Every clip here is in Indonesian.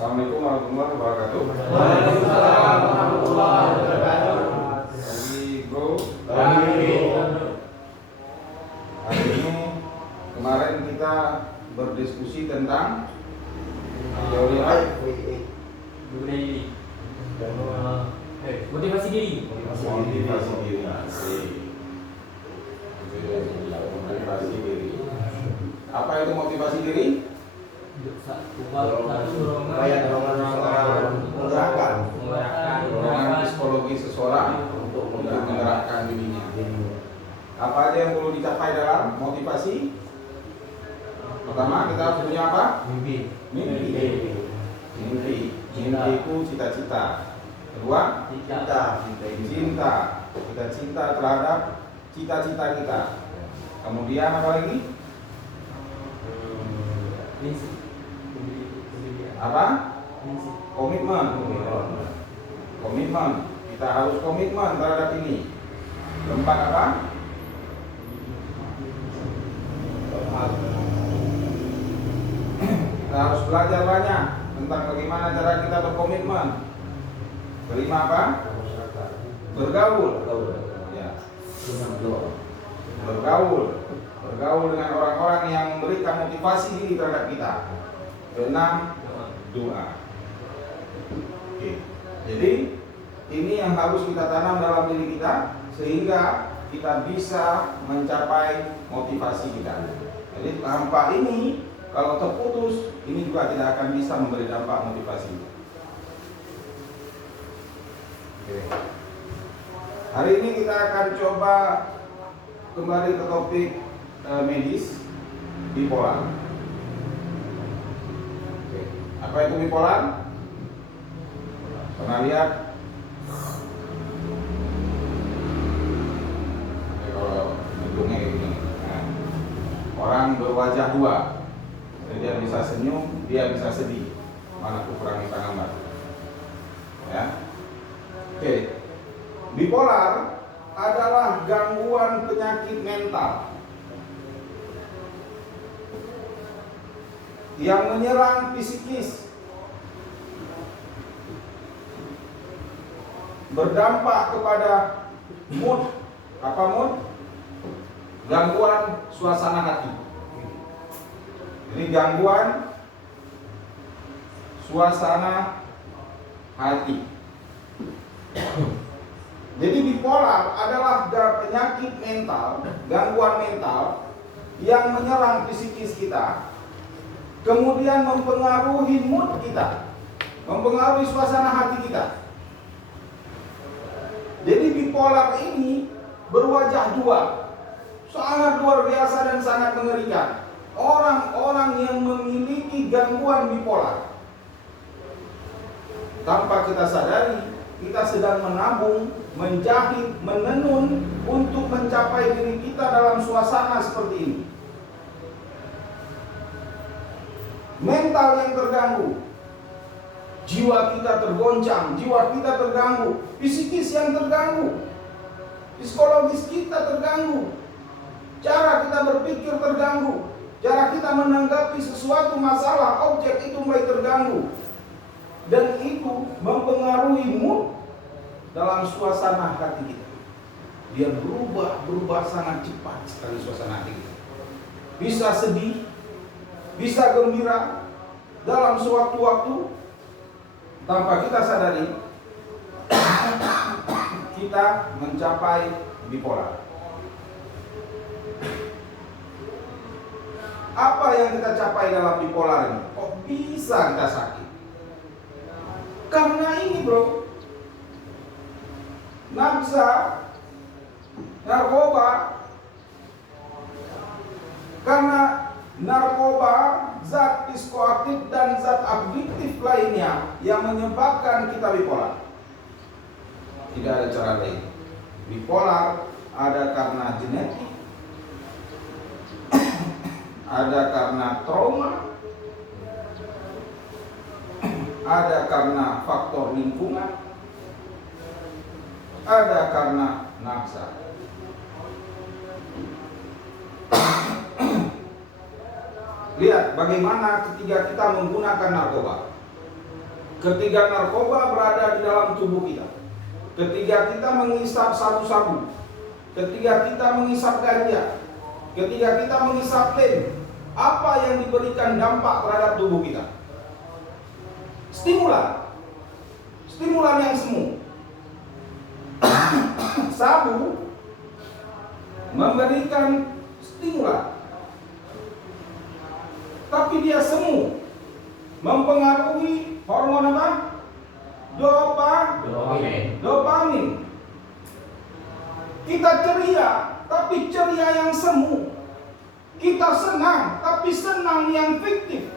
Assalamualaikum warahmatullahi wabarakatuh. Waalaikumsalam warahmatullahi wabarakatuh. Pagi bro. Pagi. Hari ini kemarin kita berdiskusi tentang teori motivasi diri. motivasi diri. Motivasi diri. Apa itu motivasi diri? Dorongan psikologi seseorang untuk menggerakkan dirinya. Apa aja yang perlu dicapai dalam motivasi? Pertama, kita harus punya apa? Mimpi. Mimpi itu cita-cita. Kedua, cinta. Kita cinta terhadap cita-cita kita. Kemudian apa lagi? Apa? Komitmen. Kita harus komitmen terhadap ini. Keempat apa? Kita harus belajar banyak tentang bagaimana cara kita berkomitmen. Kelima apa? Bergaul. Ya. Bergaul dengan orang-orang yang memberikan motivasi diri terhadap kita. Keenam, doa. Oke. Jadi ini yang harus kita tanam dalam diri kita sehingga kita bisa mencapai motivasi kita. Jadi tanpa ini kalau terputus ini juga tidak akan bisa memberi dampak motivasi. Oke. Hari ini kita akan coba kembali ke topik medis bipolar. Oke. Apa itu bipolar? Pernah lihat? Kalau bentuknya ini, nah, orang berwajah dua. Dia bisa senyum, dia bisa sedih. Mana kurangi gambar. Ya. Oke. Bipolar adalah gangguan penyakit mental yang menyerang psikis, berdampak kepada mood. Apa mood? Gangguan suasana hati. Jadi gangguan suasana hati. Jadi bipolar adalah penyakit mental, gangguan mental yang menyerang psikis kita, kemudian mempengaruhi mood kita, mempengaruhi suasana hati kita. Jadi bipolar ini berwajah dua, sangat luar biasa dan sangat mengerikan. Orang-orang yang memiliki gangguan bipolar, tanpa kita sadari, kita sedang menabung, menjahit, menenun untuk mencapai diri kita dalam suasana seperti ini. Mental yang terganggu, jiwa kita tergoncang, jiwa kita terganggu, psikis yang terganggu, psikologis kita terganggu, cara kita berpikir terganggu, cara kita menanggapi sesuatu masalah, objek itu mulai terganggu. Dan itu mempengaruhi mood dalam suasana hati kita. Dia berubah sangat cepat sekali suasana hati kita. Bisa sedih, bisa gembira dalam sewaktu-waktu tanpa kita sadari. Kita mencapai bipolar. Apa yang kita capai dalam bipolar ini? Kok bisa kita sakit? Karena ini bro, nafsa, narkoba. Karena narkoba, zat psikoaktif dan zat adiktif lainnya yang menyebabkan kita bipolar. Tidak ada cara lain. Bipolar ada karena genetik, ada karena trauma, ada karena faktor lingkungan, ada karena nafsa. Lihat bagaimana ketika kita menggunakan narkoba. ketika narkoba berada di dalam tubuh kita, ketika kita mengisap sabu-sabu, ketika kita mengisap ganja, ketika kita mengisap lem, apa yang diberikan dampak terhadap tubuh kita? Stimulan yang semu. Sabu memberikan stimulan, tapi dia semu, mempengaruhi hormon apa? Dopamin. Kita ceria, tapi ceria yang semu. Kita senang, tapi senang yang fiktif.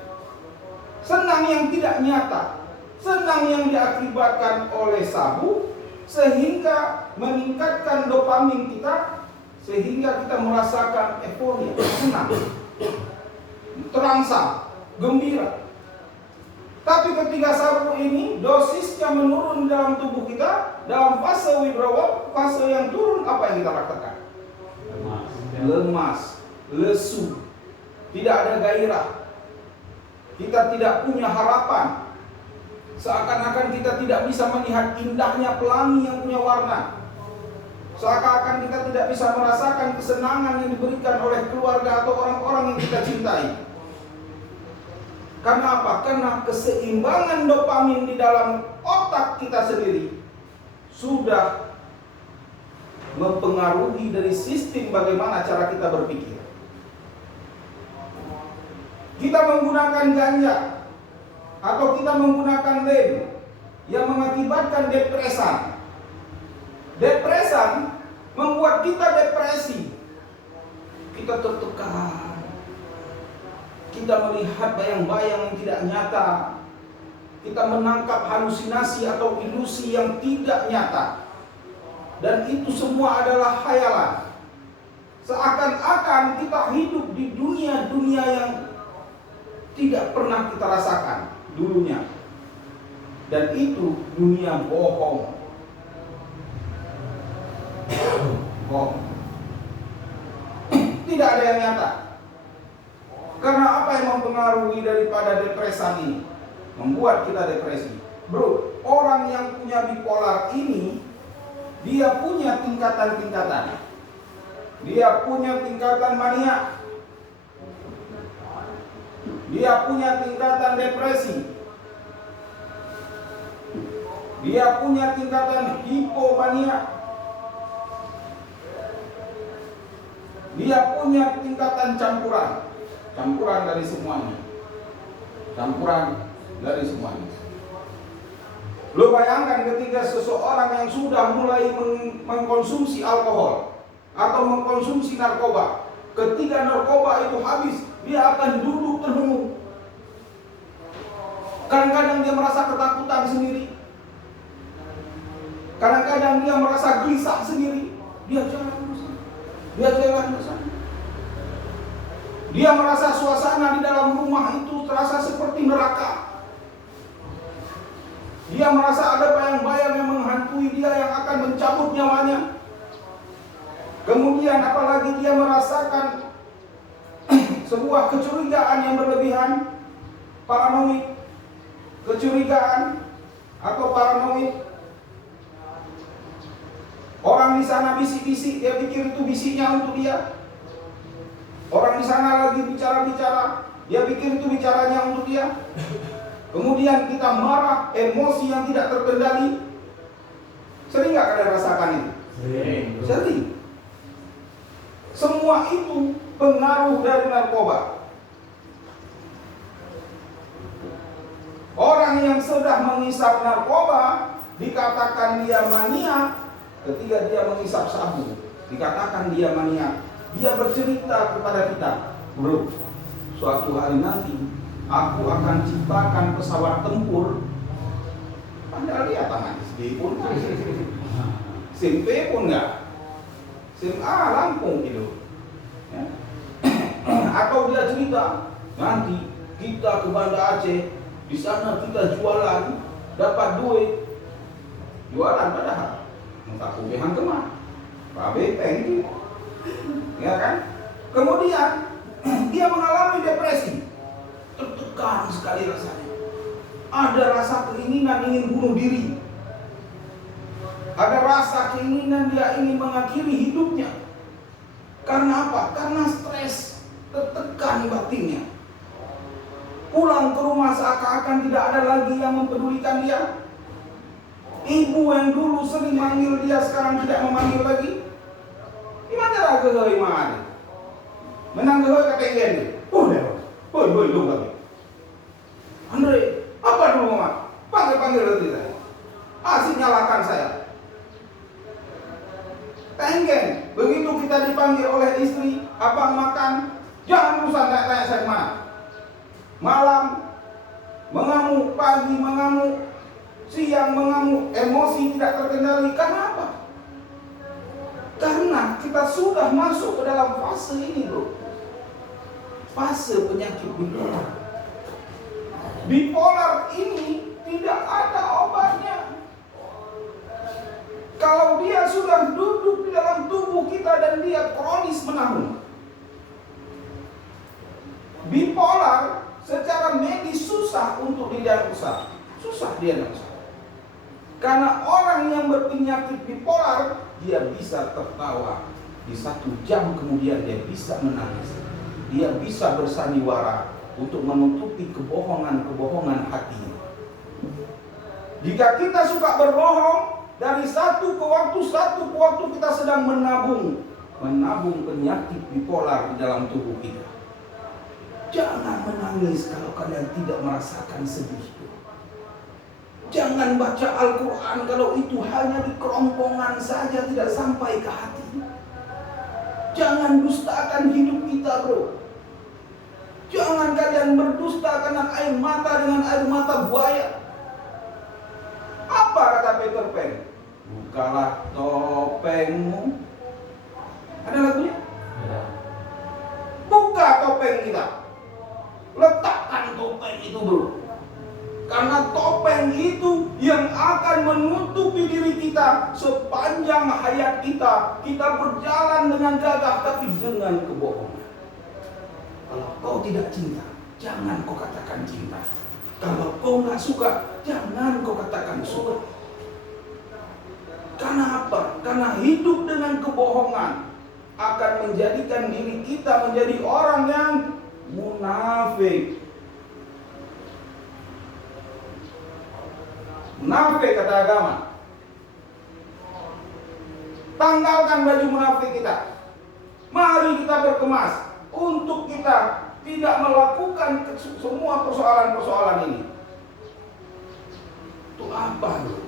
Senang yang tidak nyata. Senang yang diakibatkan oleh sabu, sehingga meningkatkan dopamin kita, sehingga kita merasakan euforia, senang, terangsang, gembira. Tapi ketika sabu ini dosisnya menurun dalam tubuh kita, dalam fase withdrawal, fase yang turun, apa yang kita rasakan? Lemas, lesu, tidak ada gairah. Kita tidak punya harapan. Seakan-akan kita tidak bisa melihat indahnya pelangi yang punya warna. Seakan-akan kita tidak bisa merasakan kesenangan yang diberikan oleh keluarga atau orang-orang yang kita cintai. Karena apa? Karena keseimbangan dopamin di dalam otak kita sendiri sudah mempengaruhi dari sistem bagaimana cara kita berpikir. Kita menggunakan ganja atau kita menggunakan lem yang mengakibatkan depresan. Depresan membuat kita depresi. Kita tertekan. Kita melihat bayang-bayang yang tidak nyata. Kita menangkap halusinasi atau ilusi yang tidak nyata. Dan itu semua adalah khayalan. Seakan-akan kita hidup di dunia-dunia yang tidak pernah kita rasakan dulunya. Dan itu dunia bohong. Bohong. Tidak ada yang nyata. Karena apa yang mempengaruhi daripada depresan ini? Membuat kita depresi. Bro, orang yang punya bipolar ini, dia punya tingkatan-tingkatan. Dia punya tingkatan mania. Dia punya tingkatan depresi. Dia punya tingkatan hipomania. Dia punya tingkatan campuran. Campuran dari semuanya. Campuran dari semuanya. Lo bayangkan ketika seseorang yang sudah mulai mengkonsumsi alkohol atau mengkonsumsi narkoba, ketika narkoba itu habis, dia akan duduk termenung. Kadang-kadang dia merasa ketakutan sendiri. Kadang-kadang dia merasa gelisah sendiri. Dia jalan bersama. Dia jalan bersama. Dia merasa suasana di dalam rumah itu terasa seperti neraka. Dia merasa ada bayang-bayang yang menghantui dia yang akan mencabut nyawanya. Kemudian apalagi dia merasakan sebuah kecurigaan yang berlebihan, paranoid, kecurigaan atau paranoid. Orang di sana bisik-bisik, dia pikir itu bisiknya untuk dia. Orang di sana lagi bicara-bicara, dia pikir itu bicaranya untuk dia. Kemudian kita marah, emosi yang tidak terkendali. Sering nggak kalian rasakan itu? Sering. Semua itu pengaruh dari narkoba. Orang yang sudah mengisap narkoba dikatakan dia mania. Ketika dia mengisap sabu, dikatakan dia mania. Dia bercerita kepada kita, bro, suatu hari nanti aku akan ciptakan pesawat tempur. Padahal dia tangan SD pun, SIM P pun enggak, SIM A Lampung gitu. Ya. Atau dia cerita, nanti kita ke Banda Aceh, di sana kita jualan, dapat duit. Jualan padahal entah kubehan kemana, Pak Benteng itu. Ya kan? Kemudian dia mengalami depresi, tertekan sekali rasanya. ada rasa keinginan ingin bunuh diri. Ada rasa keinginan dia ingin mengakhiri hidupnya. Karena apa? Karena stres, tertekan batinnya. Pulang ke rumah seakan-akan tidak ada lagi yang mempedulikan dia. Ibu yang dulu sering manggil dia sekarang tidak memanggil lagi. Gimana lah kegawaian? Menang gawai kata ingin. Woi, lu lagi. Andre, apa dulu mama? Panggil lagi saya. Asik nyalakan saya. Tenggen, begitu kita dipanggil oleh istri, abang makan, jangan urusan tanya saya kemana. Malam mengamuk, pagi mengamuk, siang mengamuk, emosi tidak terkendali. Karena apa? Karena kita sudah masuk ke dalam fase ini, bro. Fase penyakit bipolar. Bipolar ini tidak ada obatnya. Kalau dia sudah duduk di dalam tubuh kita dan dia kronis menahun. Bipolar secara medis susah untuk didiagnosa. Susah diagnosa. Karena orang yang berpenyakit bipolar, dia bisa tertawa. Di 1 jam kemudian dia bisa menangis. Dia bisa bersandiwara untuk menutupi kebohongan-kebohongan hatinya. Jika kita suka berbohong, dari satu ke waktu kita sedang menabung penyakit bipolar di dalam tubuh kita. Jangan menangis kalau kalian tidak merasakan sedih. Jangan baca Al-Quran kalau itu hanya di kerongkongan saja, tidak sampai ke hati. Jangan dustakan hidup kita, bro. Jangan kalian berdusta karena air mata dengan air mata buaya. Apa kata Peter Pan? Bukalah topengmu. Ada lagunya? Buka topeng kita. Letakkan topeng itu, bro. Karena topeng itu yang akan menutupi diri kita sepanjang hayat kita. Kita berjalan dengan gagah tapi dengan kebohongan. Kalau kau tidak cinta, jangan kau katakan cinta. Kalau kau nggak suka, jangan kau katakan suka. Karena apa? Karena hidup dengan kebohongan akan menjadikan diri kita menjadi orang yang munafik. Munafik kata agama. Tanggalkan baju munafik kita. Mari kita berkemas untuk kita tidak melakukan semua persoalan-persoalan ini. Itu apa, bro?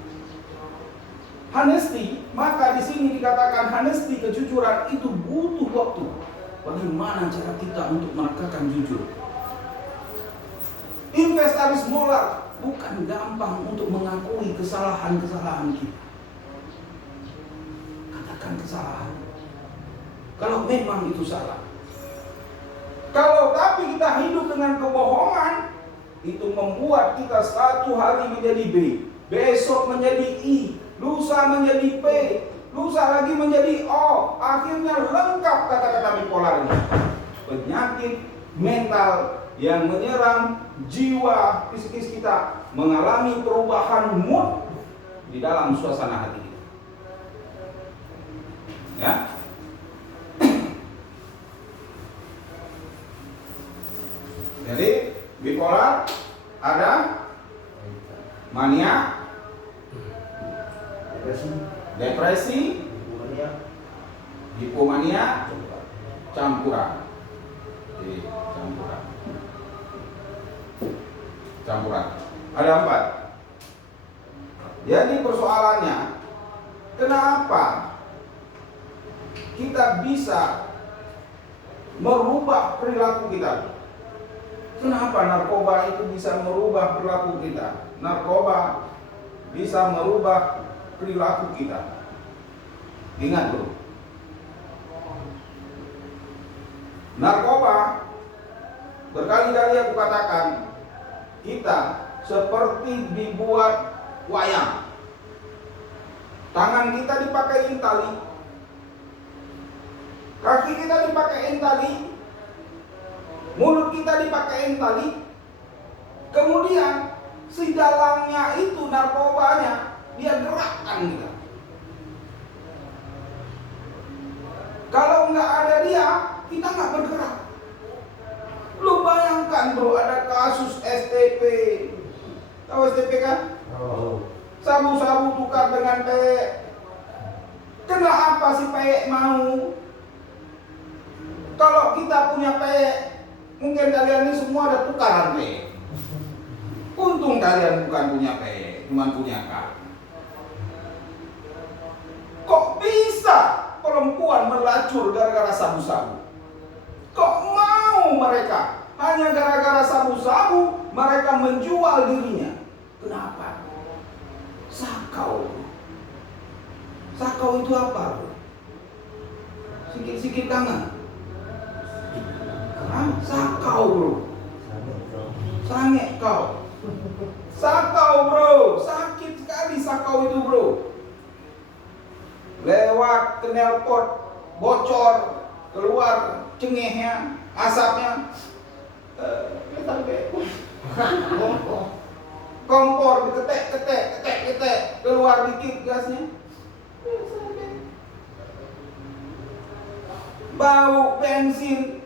Honesty, maka di sini dikatakan honesty, kejujuran itu butuh waktu. Bagaimana cara kita untuk menegakkan jujur? Inventaris moral bukan gampang untuk mengakui kesalahan-kesalahan kita. Katakan kesalahan. Kalau memang itu salah. Kalau tapi kita hidup dengan kebohongan, itu membuat kita satu hari menjadi B, besok menjadi I, lusa menjadi P, lusa lagi menjadi O. Akhirnya lengkap kata-kata bipolar ini. Penyakit mental yang menyerang jiwa psikis kita, mengalami perubahan mood di dalam suasana hati kita. Ya. Jadi bipolar ada mania, depresi, hipomania, campuran. Jadi campuran. Ada 4. Jadi persoalannya, kenapa kita bisa merubah perilaku kita? Kenapa narkoba itu bisa merubah perilaku kita? Narkoba bisa merubah perilaku kita. Ingat dulu. Narkoba, berkali-kali aku katakan, kita seperti dibuat wayang. Tangan kita dipakai tali, kaki kita dipakai tali, mulut kita dipakai tali. Kemudian si dalangnya itu narkobanya, dia gerakkan kita. Kalau nggak ada dia, kita nggak bergerak. Lu bayangkan bro, ada kasus STP. Tahu STP kan? Sabu-sabu tukar dengan PE. Kenapa si PE mau? Kalau kita punya PE, mungkin kalian ini semua ada tukaran PE. Untung kalian bukan punya PE, cuma punya K. Kok bisa perempuan melacur gara-gara sabu-sabu? Kok mau mereka? Hanya gara-gara sabu-sabu mereka menjual dirinya. Kenapa? Sakau. Sakau itu apa? Sikit-sikit kangen. Sakau bro. Sange kau. Sakau bro. Sakit sekali sakau itu bro. Lewat knalpot bocor, keluar cengehnya, asapnya. Kompor diketek, keluar dikit gasnya. Bau bensin,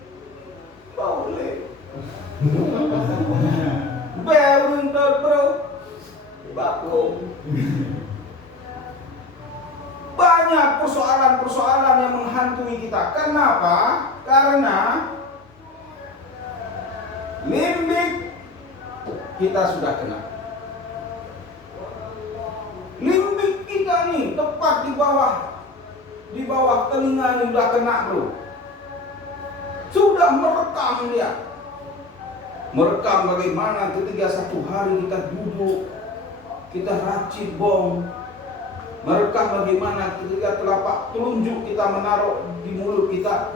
bau lem. Beruntur bro, baku. Banyak persoalan-persoalan yang menghantui kita. Kenapa? Karena limbik kita sudah kena. Limbik kita nih tepat di bawah telinga ini udah kena bro. Sudah merekam dia. Merekam bagaimana ketika satu hari kita duduk, kita racik bom. Merekam bagaimana ketika telapak telunjuk kita menaruh di mulut kita.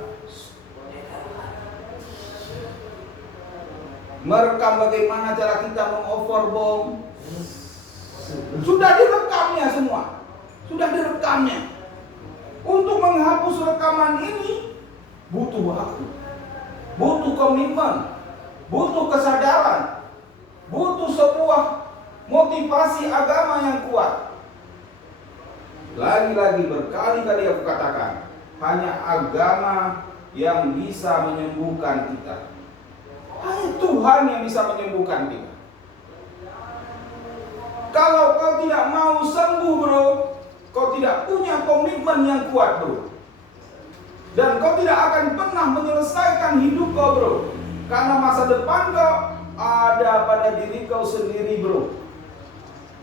Merekam bagaimana cara kita mengover bom. Sudah direkamnya semua. Sudah direkamnya. Untuk menghapus rekaman ini butuh waktu, butuh komitmen, butuh kesadaran, butuh sebuah motivasi agama yang kuat. Lagi-lagi berkali-kali aku katakan, hanya agama yang bisa menyembuhkan kita. Hanya Tuhan yang bisa menyembuhkan kita. Kalau kau tidak mau sembuh bro, kau tidak punya komitmen yang kuat bro, dan kau tidak akan pernah menyelesaikan hidup kau bro, karena masa depan kau ada pada diri kau sendiri bro.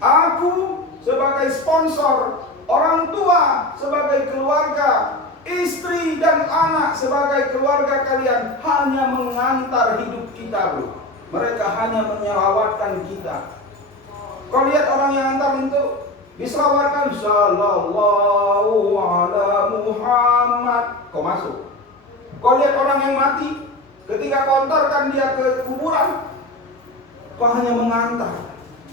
Aku sebagai sponsor, orang tua sebagai keluarga, istri dan anak sebagai keluarga kalian hanya mengantar hidup kita bro. Mereka hanya menyelawatkan kita. Kau lihat orang yang antar itu diselawatkan sallallahu ala Muhammad, kau masuk. Kau lihat orang yang mati, ketika kau antarkan dia ke kuburan, kau hanya mengantar.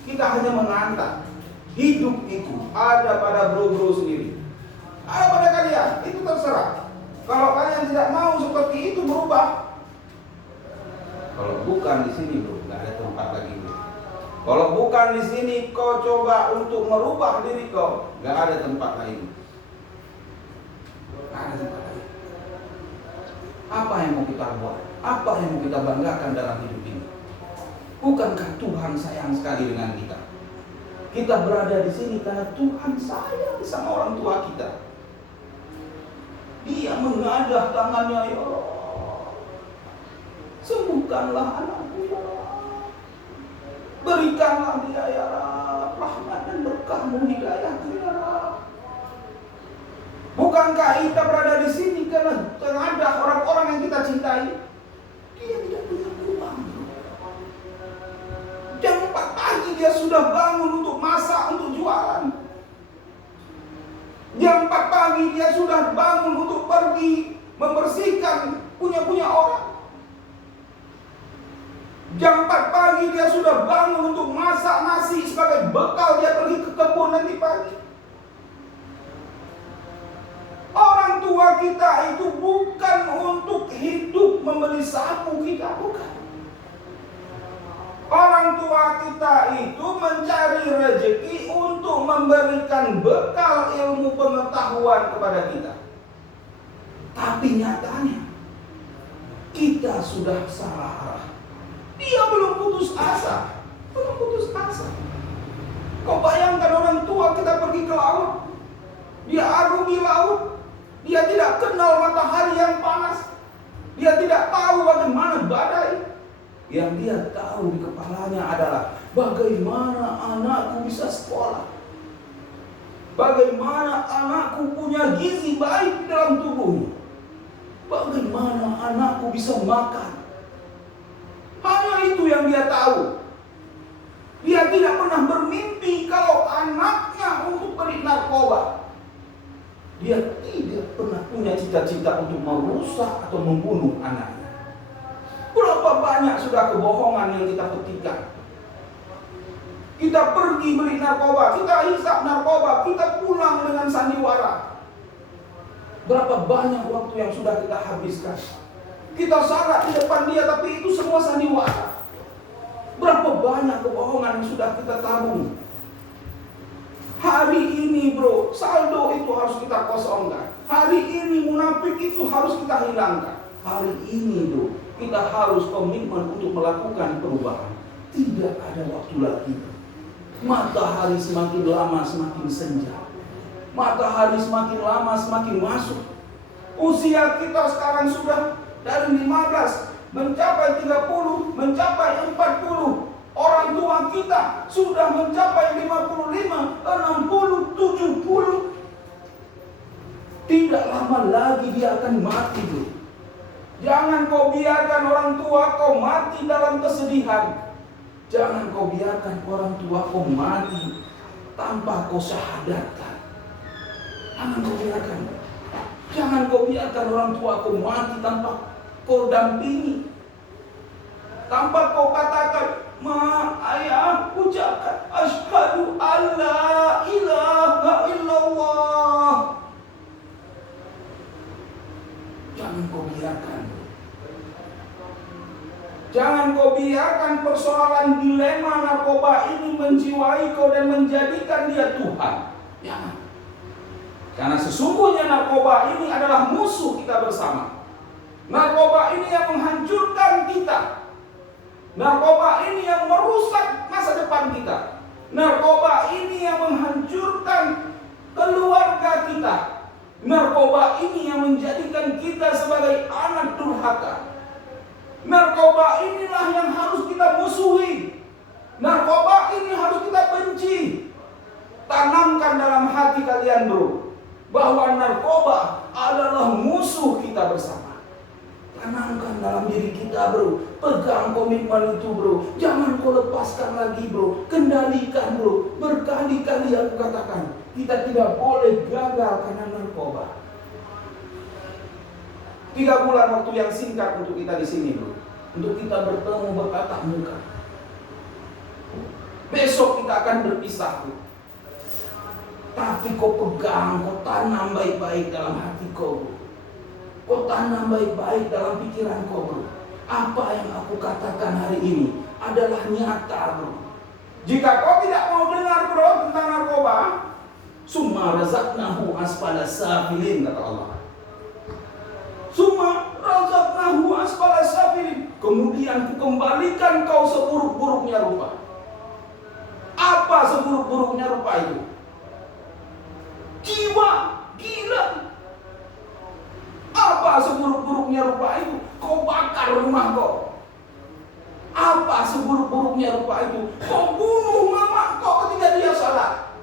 Kita hanya mengantar. Hidup itu ada pada bro-bro sendiri. Ada pada kalian, itu terserah. Kalau kalian tidak mau seperti itu berubah, kalau bukan di sini bro, nggak ada tempat lagi bro. Kalau bukan di sini kau coba untuk merubah diri kau, nggak ada tempat lain. Nggak ada tempat lain. Apa yang mau kita buat? Apa yang mau kita banggakan dalam hidup ini? Bukankah Tuhan sayang sekali dengan kita? Kita berada di sini karena Tuhan sayang sama orang tua kita. Dia mengadah tangannya, ya Allah, sembuhkanlah anakku ya Allah. Berikanlah dia ya Rabb rahmat dan berkah-Mu, hidayah-Mu ya Rabb. Bukankah kita berada di sini karena ada orang-orang yang kita cintai? Dia tidak punya uang. Jam 4 pagi dia sudah bangun untuk masak, untuk jualan. Jam 4 pagi dia sudah bangun untuk pergi membersihkan punya orang. Jam 4 pagi dia sudah bangun untuk masak nasi sebagai bekal dia pergi ke kebun nanti pagi. Orang tua kita itu bukan untuk hidup membeli sapu kita, bukan. Orang orang tua kita itu mencari rezeki untuk memberikan bekal ilmu pengetahuan kepada kita. Tapi nyatanya kita sudah salah arah. Dia belum putus asa. Belum putus asa. Kau bayangkan orang tua kita pergi ke laut. Dia arungi laut. Dia tidak kenal matahari yang panas. Dia tidak tahu bagaimana badai. Yang dia tahu di kepalanya adalah bagaimana anakku bisa sekolah. Bagaimana anakku punya gizi baik dalam tubuhnya. Bagaimana anakku bisa makan. Hanya itu yang dia tahu. Dia tidak pernah bermimpi kalau anaknya untuk beli narkoba. Dia tidak pernah punya cita-cita untuk merusak atau membunuh anaknya. Berapa banyak sudah kebohongan yang kita petikkan. Kita pergi beli narkoba, kita hisap narkoba, kita pulang dengan sandiwara. Berapa banyak waktu yang sudah kita habiskan. Kita salah di depan dia, tapi itu semua sandiwara. Berapa banyak kebohongan yang sudah kita tabung. Hari ini bro, saldo itu harus kita kosongkan. Hari ini munafik itu harus kita hilangkan. Hari ini bro, kita harus komitmen untuk melakukan perubahan. Tidak ada waktu lagi. Matahari semakin lama semakin senja. Matahari semakin lama semakin masuk. Usia kita sekarang sudah dari 15 mencapai 30, mencapai 40. Orang tua kita sudah mencapai 55, 60, 70. Tidak lama lagi dia akan mati bro. Jangan kau biarkan orang tua kau mati dalam kesedihan. Jangan kau biarkan orang tua kau mati tanpa kau syahadatkan. Jangan kau biarkan. Jangan kau biarkan orang tua kau mati tanpa kau dampingi. Tanpa kau katakan, ma, ayah, ucapkan asyhadu alla ilaha illallah. Jangan kau biarkan. Jangan kau biarkan persoalan dilema narkoba ini menjiwai kau dan menjadikan dia Tuhan. Jangan. Karena sesungguhnya narkoba ini adalah musuh kita bersama. Narkoba ini yang menghancurkan kita. Narkoba ini yang merusak masa depan kita. Narkoba ini yang menghancurkan keluarga kita. Narkoba ini yang menjadikan kita sebagai anak durhaka. Narkoba inilah yang harus kita musuhi. Narkoba ini harus kita benci. Tanamkan dalam hati kalian bro, bahwa narkoba adalah musuh kita bersama. Tanamkan dalam diri kita bro. Pegang komitmen itu bro. Jangan kau lepaskan lagi bro. Kendalikan bro. Berkali-kali aku katakan, kita tidak boleh gagal karena narkoba. 3 bulan waktu yang singkat untuk kita di sini bro. Untuk kita bertemu bertatap muka. Besok kita akan berpisah bro. Tapi kau pegang, kau tanam baik-baik dalam hati kau bro. Kau tanam baik-baik dalam pikiran kau bro. Apa yang aku katakan hari ini adalah nyata bro. Jika kau tidak mau dengar bro tentang narkoba, summa razaqnahu asfala safilin, kata Allah. Summa razaqnahu asfala safilin. Kemudian kukembalikan kau seburuk-buruknya rupa. Apa seburuk-buruknya rupa itu? Jiwa gila. Apa seburuk-buruknya rupa itu? Kau bakar rumah kau. Apa seburuk-buruknya rupa itu? Kau bunuh mama kau ketika dia salah.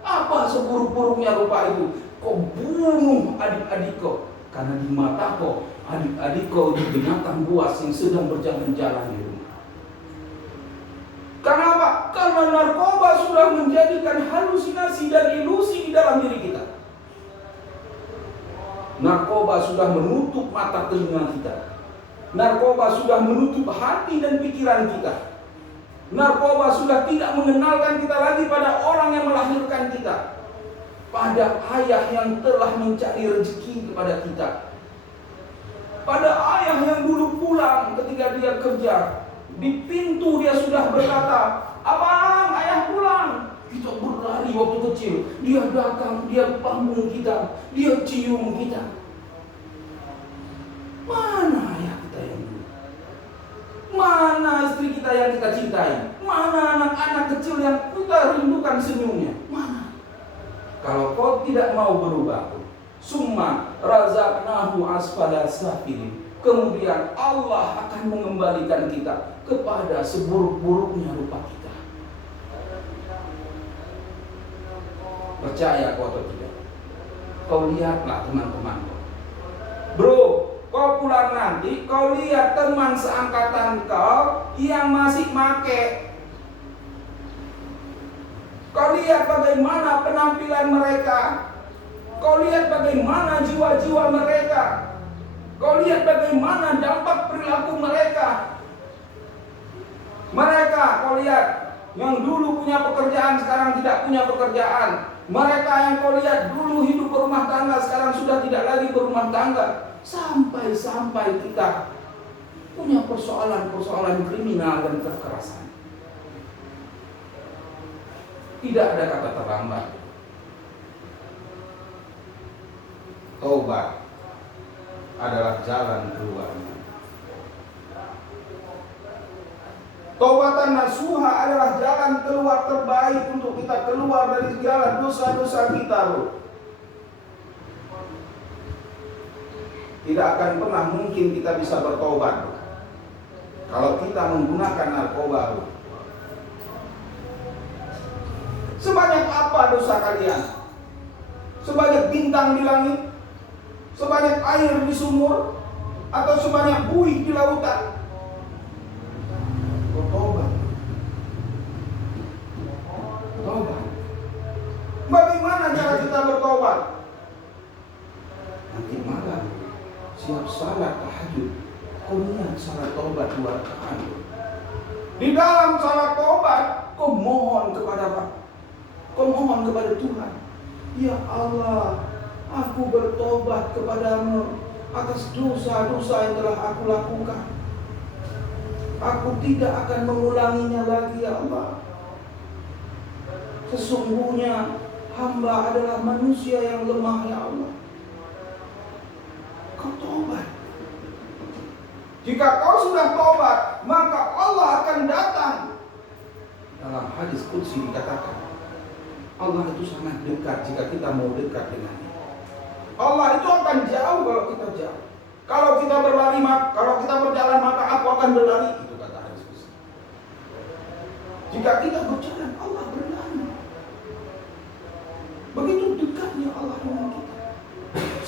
Apa seburuk-buruknya rupa itu? Kau bunuh adik-adik kau. Karena di mata kau, adik-adik kau di binatang buas yang sedang berjalan-jalan di rumah. Karena apa? Karena narkoba sudah menjadikan halusinasi dan ilusi di dalam diri kita. Narkoba sudah menutup mata telinga kita. Narkoba sudah menutup hati dan pikiran kita. Narkoba sudah tidak mengenalkan kita lagi pada orang yang melahirkan kita. Pada ayah yang telah mencari rezeki kepada kita. Pada ayah yang dulu pulang ketika dia kerja. Di pintu dia sudah berkata, "Abang, ayah pulang." Kita berlari waktu kecil. Dia datang, dia panggung kita, dia cium kita. Mana ayah kita yang dulu? Mana istri kita yang kita cintai? Mana anak-anak kecil yang kita rindukan senyumnya? Mana? Kalau kau tidak mau berubah, summa razaqnahu asfala safilin. Kemudian Allah akan mengembalikan kita kepada seburuk-buruknya rupa kita. Percaya kau atau tidak? Kau lihatlah teman-teman. Bro, kau pulang nanti, kau lihat teman seangkatan kau yang masih make. Kau lihat bagaimana penampilan mereka. Kau lihat bagaimana jiwa-jiwa mereka. Kau lihat bagaimana dampak perilaku mereka. Mereka, kau lihat, yang dulu punya pekerjaan sekarang tidak punya pekerjaan. Mereka yang kau lihat dulu hidup berumah tangga sekarang sudah tidak lagi berumah tangga. Sampai-sampai kita punya persoalan-persoalan kriminal dan kekerasan. Tidak ada kata terlambat. Taubat adalah jalan keluarnya. Taubatan nasuha adalah jalan keluar terbaik untuk kita keluar dari segala dosa-dosa kita, bro. Tidak akan pernah mungkin kita bisa bertobat, bro, kalau kita menggunakan narkoba, bro. Sebanyak apa dosa kalian? Sebanyak bintang di langit? Sebanyak air di sumur? Atau sebanyak buih di lautan? Bertobat. Tobat. Bagaimana cara kita bertobat? Nanti malam siap salat tahajud, kau niat salat tobat 2 rakaat. Di dalam salat tobat kau mohon kepada Tuhan. Ya Allah, aku bertobat kepadamu atas dosa-dosa yang telah aku lakukan. Aku tidak akan mengulanginya lagi, ya Allah. Sesungguhnya hamba adalah manusia yang lemah, ya Allah. Kau tobat. Jika kau sudah tobat, maka Allah akan datang. Dalam hadis qudsi dikatakan, Allah itu sangat dekat jika kita mau dekat dengannya. Allah itu akan jauh kalau kita jauh. Kalau kita berlari, kalau kita berjalan, maka aku akan berlari. Itu kata hadis qudsi. Jika kita berjalan, Allah berlari. Begitu dekatnya Allah dengan kita.